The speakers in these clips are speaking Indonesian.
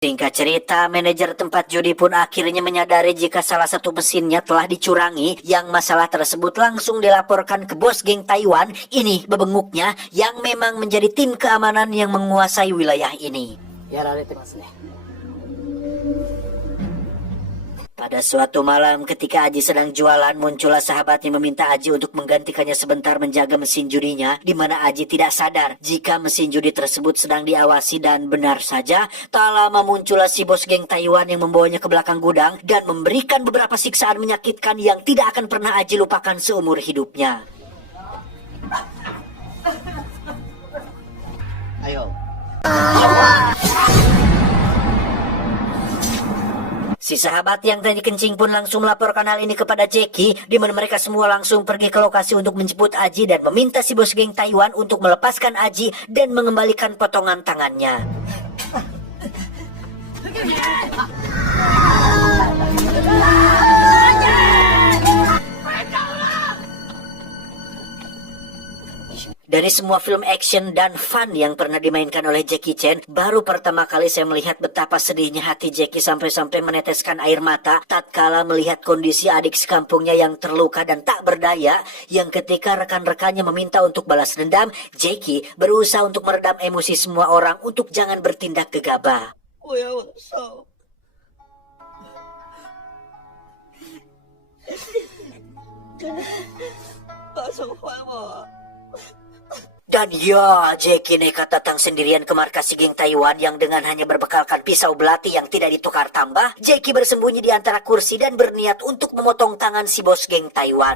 Singkat cerita, manajer tempat judi pun akhirnya menyadari jika salah satu mesinnya telah dicurangi, yang masalah tersebut langsung dilaporkan ke bos geng Taiwan, ini bebenguknya, yang memang menjadi tim keamanan yang menguasai wilayah ini. Pada suatu malam ketika Aji sedang jualan, muncullah sahabatnya meminta Aji untuk menggantikannya sebentar menjaga mesin judinya, di mana Aji tidak sadar jika mesin judi tersebut sedang diawasi. Dan benar saja, tak lama muncullah si bos geng Taiwan yang membawanya ke belakang gudang dan memberikan beberapa siksaan menyakitkan yang tidak akan pernah Aji lupakan seumur hidupnya. Ayo. Si sahabat yang tadi kencing pun langsung melaporkan hal ini kepada Jackie, di mana mereka semua langsung pergi ke lokasi untuk menjemput Aji dan meminta si bos geng Taiwan untuk melepaskan Aji dan mengembalikan potongan tangannya. Dari semua film action dan fun yang pernah dimainkan oleh Jackie Chan, baru pertama kali saya melihat betapa sedihnya hati Jackie sampai-sampai meneteskan air mata tatkala melihat kondisi adik sekampungnya yang terluka dan tak berdaya, yang ketika rekan-rekannya meminta untuk balas dendam, Jackie berusaha untuk meredam emosi semua orang untuk jangan bertindak gegabah. Dan ya, Jackie nekat datang sendirian ke markas si geng Taiwan yang dengan hanya berbekalkan pisau belati yang tidak ditukar tambah, Jackie bersembunyi di antara kursi dan berniat untuk memotong tangan si bos geng Taiwan.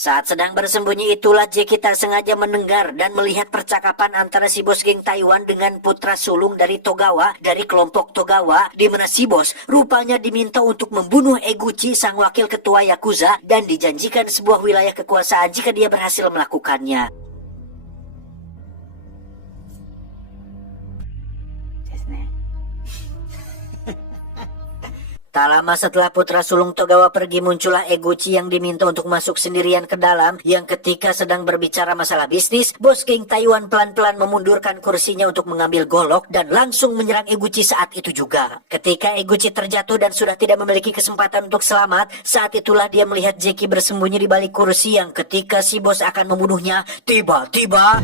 Saat sedang bersembunyi itulah Jackie tak sengaja mendengar dan melihat percakapan antara si bos geng Taiwan dengan putra sulung dari Togawa, dari kelompok Togawa, di mana si bos rupanya diminta untuk membunuh Eguchi, sang wakil ketua Yakuza, dan dijanjikan sebuah wilayah kekuasaan jika dia berhasil melakukannya. Tak lama setelah putra sulung Togawa pergi, muncullah Eguchi yang diminta untuk masuk sendirian ke dalam, yang ketika sedang berbicara masalah bisnis, bos geng Taiwan pelan-pelan memundurkan kursinya untuk mengambil golok dan langsung menyerang Eguchi saat itu juga. Ketika Eguchi terjatuh dan sudah tidak memiliki kesempatan untuk selamat, saat itulah dia melihat Jackie bersembunyi di balik kursi, yang ketika si bos akan membunuhnya, tiba-tiba...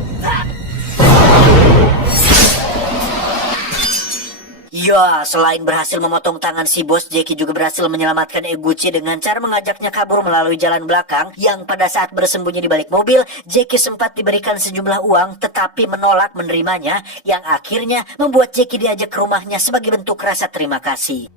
Ya, selain berhasil memotong tangan si bos, Jackie juga berhasil menyelamatkan Eguchi dengan cara mengajaknya kabur melalui jalan belakang, yang pada saat bersembunyi di balik mobil, Jackie sempat diberikan sejumlah uang tetapi menolak menerimanya, yang akhirnya membuat Jackie diajak ke rumahnya sebagai bentuk rasa terima kasih.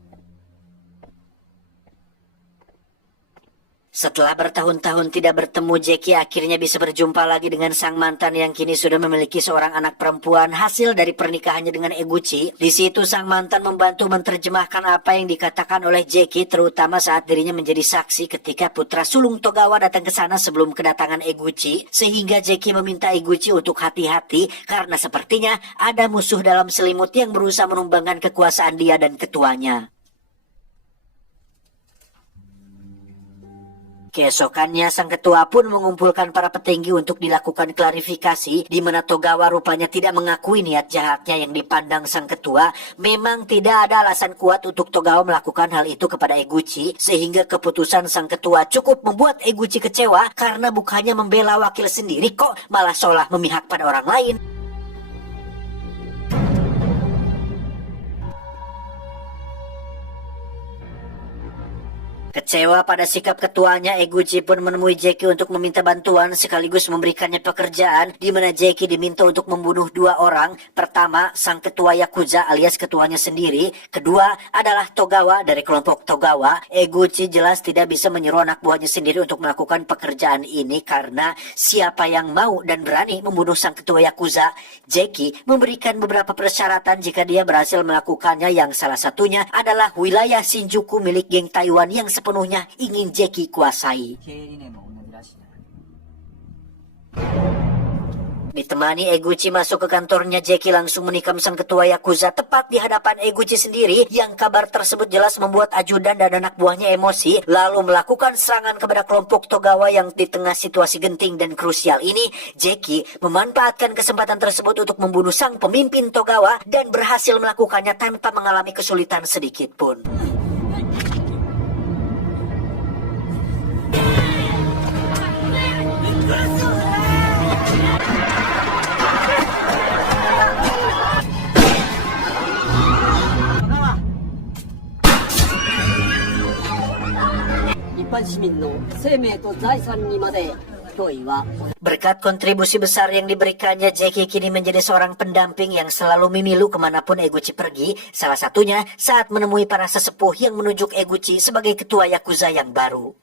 Setelah bertahun-tahun tidak bertemu, Jackie akhirnya bisa berjumpa lagi dengan sang mantan yang kini sudah memiliki seorang anak perempuan hasil dari pernikahannya dengan Eguchi. Di situ sang mantan membantu menerjemahkan apa yang dikatakan oleh Jackie, terutama saat dirinya menjadi saksi ketika putra sulung Togawa datang ke sana sebelum kedatangan Eguchi, sehingga Jackie meminta Eguchi untuk hati-hati karena sepertinya ada musuh dalam selimut yang berusaha menumbangkan kekuasaan dia dan ketuanya. Keesokannya, sang ketua pun mengumpulkan para petinggi untuk dilakukan klarifikasi, di mana Togawa rupanya tidak mengakui niat jahatnya yang dipandang sang ketua. Memang tidak ada alasan kuat untuk Togawa melakukan hal itu kepada Eguchi, sehingga keputusan sang ketua cukup membuat Eguchi kecewa karena bukannya membela wakil sendiri kok malah seolah memihak pada orang lain. Kecewa pada sikap ketuanya, Eguchi pun menemui Jackie untuk meminta bantuan sekaligus memberikannya pekerjaan, di mana Jackie diminta untuk membunuh dua orang. Pertama, sang ketua Yakuza alias ketuanya sendiri. Kedua adalah Togawa dari kelompok Togawa. Eguchi jelas tidak bisa menyuruh anak buahnya sendiri untuk melakukan pekerjaan ini karena siapa yang mau dan berani membunuh sang ketua Yakuza? Jackie memberikan beberapa persyaratan jika dia berhasil melakukannya, yang salah satunya adalah wilayah Shinjuku milik geng Taiwan yang sepenuhnya ingin Jackie kuasai. Ditemani Eguchi masuk ke kantornya, Jackie langsung menikam sang ketua Yakuza tepat di hadapan Eguchi sendiri, yang kabar tersebut jelas membuat ajudan dan anak buahnya emosi, lalu melakukan serangan kepada kelompok Togawa yang di tengah situasi genting dan krusial ini. Jackie memanfaatkan kesempatan tersebut untuk membunuh sang pemimpin Togawa dan berhasil melakukannya tanpa mengalami kesulitan sedikit pun. Berkat kontribusi besar yang diberikannya, Jackie kini menjadi seorang pendamping yang selalu memilu kemanapun Eguchi pergi, salah satunya saat menemui para sesepuh yang menunjuk Eguchi sebagai ketua Yakuza yang baru.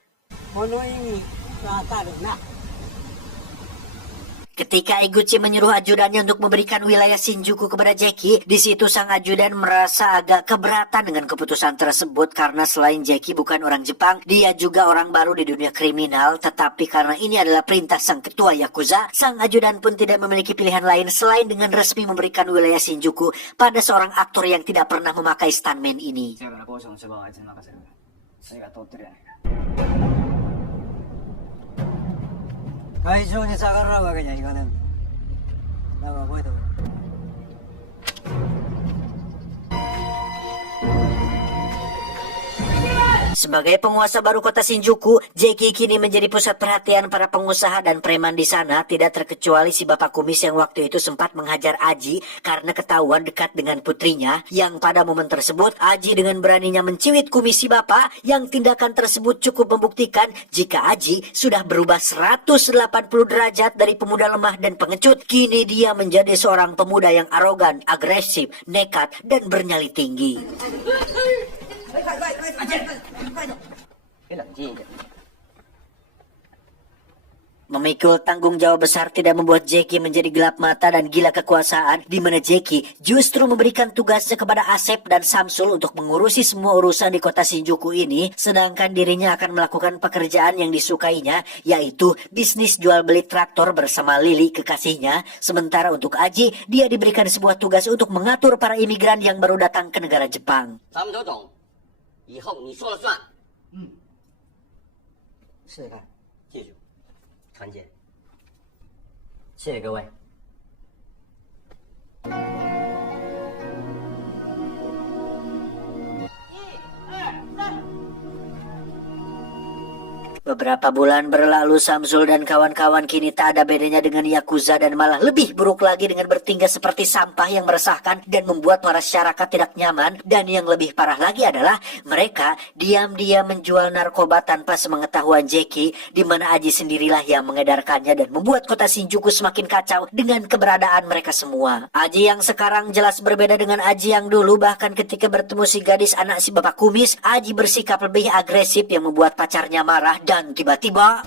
Ketika Eguchi menyuruh ajudannya untuk memberikan wilayah Shinjuku kepada Jackie, di situ sang ajudan merasa agak keberatan dengan keputusan tersebut karena selain Jackie bukan orang Jepang, dia juga orang baru di dunia kriminal. Tetapi karena ini adalah perintah sang ketua Yakuza, sang ajudan pun tidak memiliki pilihan lain selain dengan resmi memberikan wilayah Shinjuku pada seorang aktor yang tidak pernah memakai stuntman ini. Sebagai penguasa baru kota Shinjuku, Jackie kini menjadi pusat perhatian para pengusaha dan preman di sana, tidak terkecuali si bapak kumis yang waktu itu sempat menghajar Aji karena ketahuan dekat dengan putrinya, yang pada momen tersebut Aji dengan beraninya menciwit kumis si bapak, yang tindakan tersebut cukup membuktikan jika Aji sudah berubah 180 derajat dari pemuda lemah dan pengecut, kini dia menjadi seorang pemuda yang arogan, agresif, nekat, dan bernyali tinggi. Memikul tanggung jawab besar tidak membuat Jackie menjadi gelap mata dan gila kekuasaan, di mana Jackie justru memberikan tugasnya kepada Asep dan Samsul untuk mengurusi semua urusan di kota Shinjuku ini, sedangkan dirinya akan melakukan pekerjaan yang disukainya, yaitu bisnis jual beli traktor bersama Lily kekasihnya. Sementara untuk Aji, dia diberikan sebuah tugas untuk mengatur para imigran yang baru datang ke negara Jepang. 以后你说了算。试试看，记住，团结。谢谢各位。Beberapa bulan berlalu, Samsul dan kawan-kawan kini tak ada bedanya dengan Yakuza dan malah lebih buruk lagi dengan bertingkah seperti sampah yang meresahkan dan membuat masyarakat tidak nyaman. Dan yang lebih parah lagi adalah mereka diam-diam menjual narkoba tanpa sepengetahuan Jackie, di mana Aji sendirilah yang mengedarkannya dan membuat kota Shinjuku semakin kacau dengan keberadaan mereka semua. Aji yang sekarang jelas berbeda dengan Aji yang dulu, bahkan ketika bertemu si gadis anak si bapak kumis, Aji bersikap lebih agresif yang membuat pacarnya marah. Dan tiba-tiba,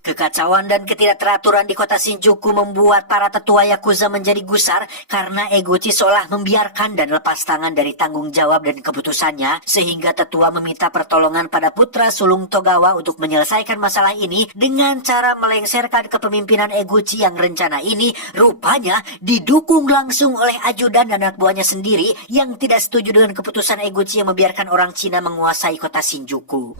kekacauan dan ketidakteraturan di kota Shinjuku membuat para tetua Yakuza menjadi gusar karena Eguchi seolah membiarkan dan lepas tangan dari tanggung jawab dan keputusannya, sehingga tetua meminta pertolongan pada putra sulung Togawa untuk menyelesaikan masalah ini dengan cara melengsarkan kepemimpinan Eguchi yang rencana ini rupanya didukung langsung oleh ajudan dan anak buahnya sendiri yang tidak setuju dengan keputusan Eguchi yang membiarkan orang Cina menguasai kota Shinjuku.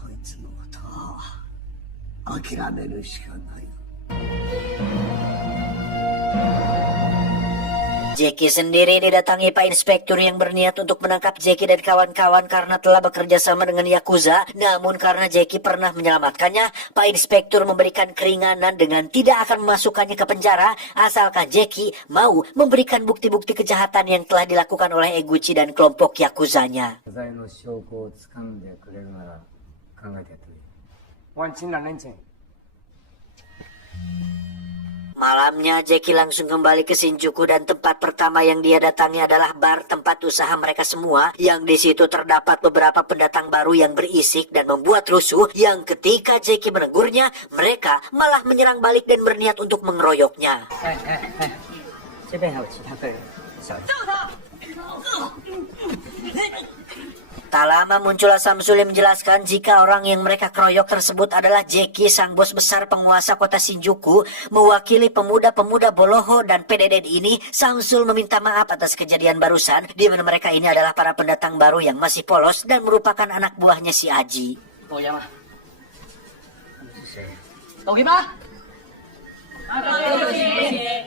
Jackie sendiri didatangi Pak Inspektur yang berniat untuk menangkap Jackie dan kawan-kawan karena telah bekerja sama dengan Yakuza. Namun karena Jackie pernah menyelamatkannya, Pak Inspektur memberikan keringanan dengan tidak akan memasukkannya ke penjara asalkan Jackie mau memberikan bukti-bukti kejahatan yang telah dilakukan oleh Eguchi dan kelompok Yakuzanya. Malamnya Jackie langsung kembali ke Shinjuku dan tempat pertama yang dia datangi adalah bar tempat usaha mereka semua, yang di situ terdapat beberapa pendatang baru yang berisik dan membuat rusuh, yang ketika Jackie menegurnya, mereka malah menyerang balik dan berniat untuk mengeroyoknya. Tak lama muncullah Samsul yang menjelaskan jika orang yang mereka keroyok tersebut adalah Jeki, sang bos besar penguasa kota Shinjuku. Mewakili pemuda-pemuda Boloho dan PDD ini, Samsul meminta maaf atas kejadian barusan, di mana mereka ini adalah para pendatang baru yang masih polos dan merupakan anak buahnya si Aji. Oh ya mah.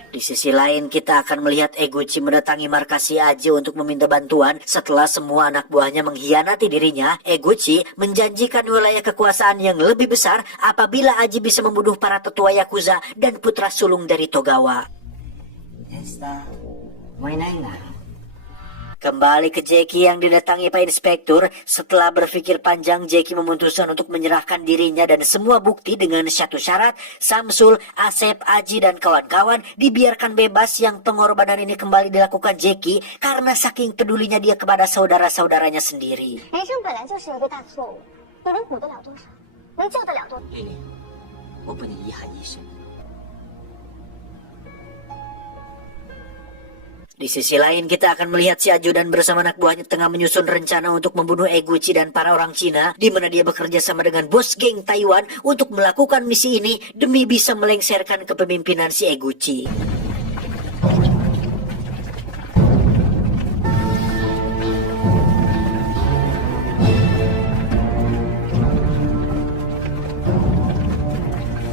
Di sisi lain, kita akan melihat Eguchi mendatangi markas si Aji untuk meminta bantuan. Setelah semua anak buahnya mengkhianati dirinya, Eguchi menjanjikan wilayah kekuasaan yang lebih besar apabila Aji bisa membunuh para tetua Yakuza dan putra sulung dari Togawa. Kembali ke Jeki yang didatangi Pak Inspektur. Setelah berpikir panjang, Jeki memutuskan untuk menyerahkan dirinya dan semua bukti dengan satu syarat. Samsul, Asep, Aji, dan kawan-kawan dibiarkan bebas. Yang pengorbanan ini kembali dilakukan Jeki karena saking pedulinya dia kepada saudara-saudaranya sendiri. 月亮，我不能遗憾一生。 Di sisi lain, kita akan melihat si ajudan bersama anak buahnya tengah menyusun rencana untuk membunuh Eguchi dan para orang Cina, di mana dia bekerja sama dengan bos geng Taiwan untuk melakukan misi ini demi bisa melengsarkan kepemimpinan si Eguchi.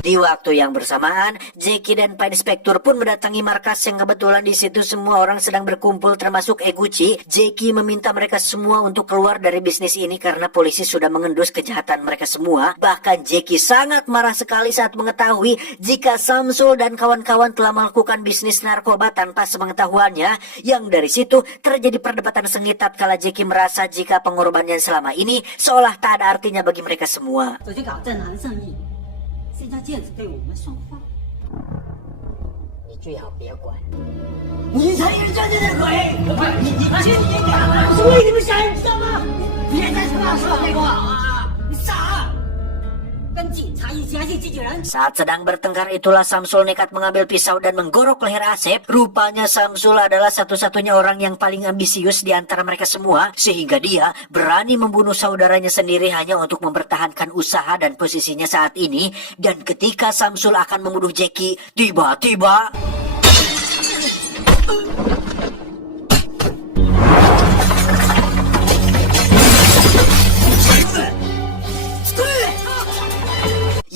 Di waktu yang bersamaan, Jeki dan Pak Inspektur pun mendatangi markas yang kebetulan di situ semua orang sedang berkumpul termasuk Eguchi. Jeki meminta mereka semua untuk keluar dari bisnis ini karena polisi sudah mengendus kejahatan mereka semua. Bahkan Jeki sangat marah sekali saat mengetahui jika Samsul dan kawan-kawan telah melakukan bisnis narkoba tanpa sepengetahuannya. Yang dari situ terjadi perdebatan sengit tatkala Jeki merasa jika pengorbanannya selama ini seolah tak ada artinya bagi mereka semua. 现在戒指被我们送坏，你最好别管。你才是真正的鬼！你今天干嘛？是为你们想，你知道吗？别再说那个啊！你傻！跟警察一起还是自己人？ Saat sedang bertengkar itulah Samsul nekat mengambil pisau dan menggorok leher Asep. Rupanya Samsul adalah satu-satunya orang yang paling ambisius di antara mereka semua, sehingga dia berani membunuh saudaranya sendiri hanya untuk mempertahankan usaha dan posisinya saat ini. Dan ketika Samsul akan membunuh Jeki, tiba-tiba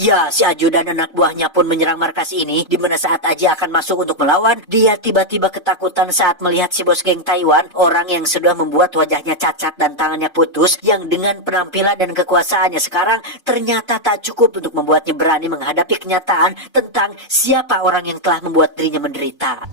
ya, si ajudan anak buahnya pun menyerang markas ini, di mana saat Aji akan masuk untuk melawan, dia tiba-tiba ketakutan saat melihat si bos geng Taiwan, orang yang sudah membuat wajahnya cacat dan tangannya putus, yang dengan penampilan dan kekuasaannya sekarang ternyata tak cukup untuk membuatnya berani menghadapi kenyataan tentang siapa orang yang telah membuat dirinya menderita.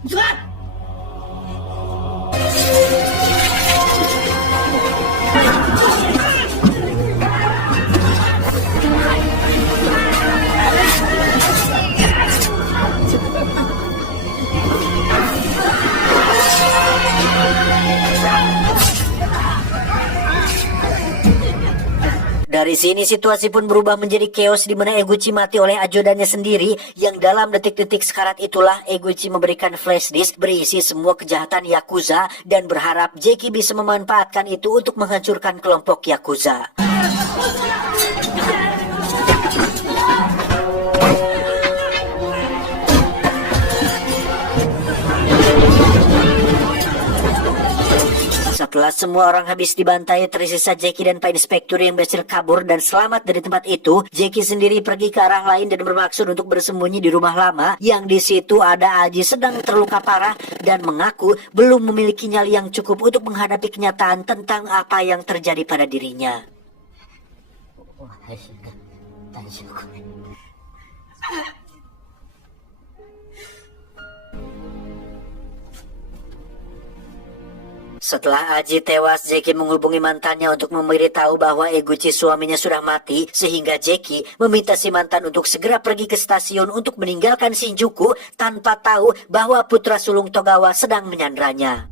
Dari sini situasi pun berubah menjadi chaos di mana Eguchi mati oleh ajudannya sendiri, yang dalam detik-detik sekarat itulah Eguchi memberikan flash disk berisi semua kejahatan Yakuza dan berharap Jeki bisa memanfaatkan itu untuk menghancurkan kelompok Yakuza. Setelah semua orang habis dibantai, tersisa Jeki dan Pak Inspektur yang berhasil kabur dan selamat dari tempat itu. Jeki sendiri pergi ke arah lain dan bermaksud untuk bersembunyi di rumah lama, yang di situ ada Aji sedang terluka parah dan mengaku belum memiliki nyali yang cukup untuk menghadapi kenyataan tentang apa yang terjadi pada dirinya. Setelah Aji tewas, Jeki menghubungi mantannya untuk memberitahu bahwa Eguchi suaminya sudah mati, sehingga Jeki meminta si mantan untuk segera pergi ke stasiun untuk meninggalkan Shinjuku tanpa tahu bahwa putra sulung Togawa sedang menyandranya.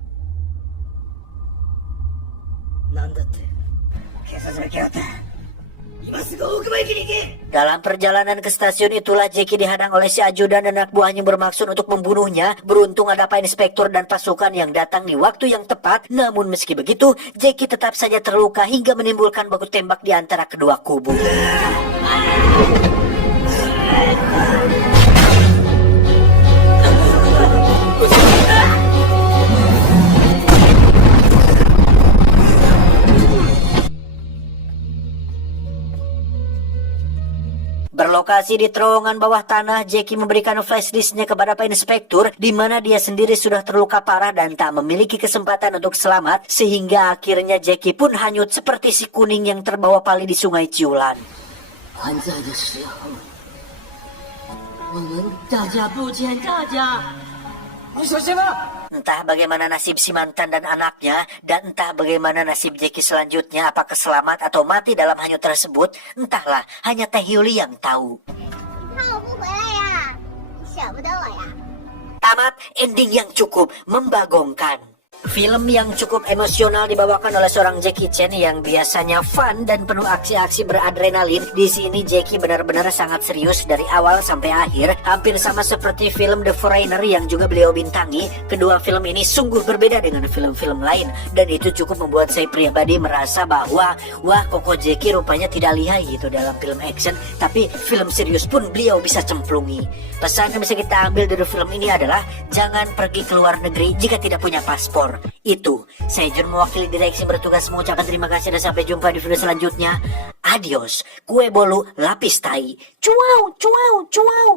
今すぐ大久保駅に行け。 Dalam perjalanan ke stasiun itulah Jackie dihadang oleh si ajudan dan anak buahnya bermaksud untuk membunuhnya. Beruntung ada Pak Inspektur dan pasukan yang datang di waktu yang tepat. Namun meski begitu, Jackie tetap saja terluka hingga menimbulkan baku tembak di antara kedua kubu. Berlokasi di terowongan bawah tanah, Jackie memberikan flashdisknya kepada Pak Inspektur, di mana dia sendiri sudah terluka parah dan tak memiliki kesempatan untuk selamat, sehingga akhirnya Jackie pun hanyut seperti si kuning yang terbawa pali di sungai Ciulan. 还在的时候，我们大家不欠大家。你小心了。 Entah bagaimana nasib si mantan dan anaknya, dan entah bagaimana nasib Jackie selanjutnya, apakah selamat atau mati dalam hanyut tersebut, entahlah, hanya Teh Yuli yang tahu. 你看我不回来呀？你舍不得我呀？ Tamat, ending yang cukup membagongkan. Film yang cukup emosional dibawakan oleh seorang Jackie Chan yang biasanya fun dan penuh aksi-aksi beradrenalin. Di sini Jackie benar-benar sangat serius dari awal sampai akhir, hampir sama seperti film The Foreigner yang juga beliau bintangi. Kedua film ini sungguh berbeda dengan film-film lain, dan itu cukup membuat saya pribadi merasa bahwa wah, Koko Jackie rupanya tidak lihai gitu dalam film action, tapi film serius pun beliau bisa cemplungi. Pesan yang bisa kita ambil dari film ini adalah jangan pergi ke luar negeri jika tidak punya paspor. Itu, saya Jun mewakili direksi bertugas mengucapkan terima kasih dan sampai jumpa di video selanjutnya. Adios, kue bolu lapis tai. Cuau, cuau, cuau.